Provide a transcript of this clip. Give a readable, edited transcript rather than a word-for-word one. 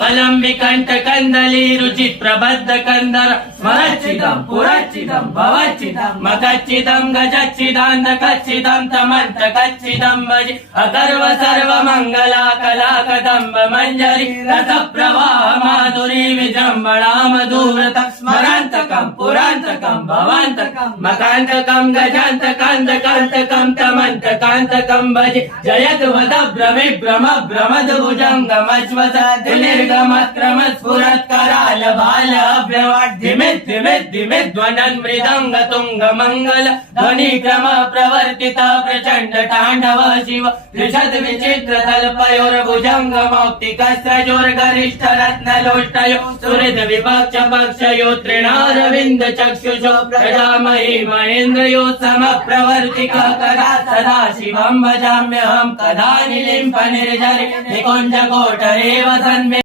वलंबिकंठ कंदली रुचित प्रबद्ध कंदर स्मरचिदं पुरचिदं भवचिदं मकच्चिदं गजच्चिदान्त कच्चिदं तमन्त कच्चिदं भजि अकर्व सर्व मंगला कला कदंब मंजरी रथ प्रवाह माधुरी विजृंभणा मधुरत स्मरांतकं पुरांतकं भवांतकं मकांतकं गजांतकांतकांतकं तमंतकांतकं भजि जयत वद भ्रम भ्रमद भुजंगमश्वत निर्गमक्रम स्फुरत् कराल बाल अभ्यवाट धिमित धिमित धिमित ध्वनन् मृदंग तुंग मंगल ध्वनि क्रम प्रवर्तित प्रचंड तांडव शिव त्रिशत विचित्र तल्पयोर्भुजंग मौक्तिकस्रजोर गरिष्ठ रत्न लोष्टयो सुहृद विपक्ष पक्षयो तृणारविंद चक्षुषो प्रजामहि महेन्द्रयो सम प्रवर्तिक कदा सदा शिवं भजाम्यहं कदा निलिम्प निर्झरि निकुंज कोटरे वसन्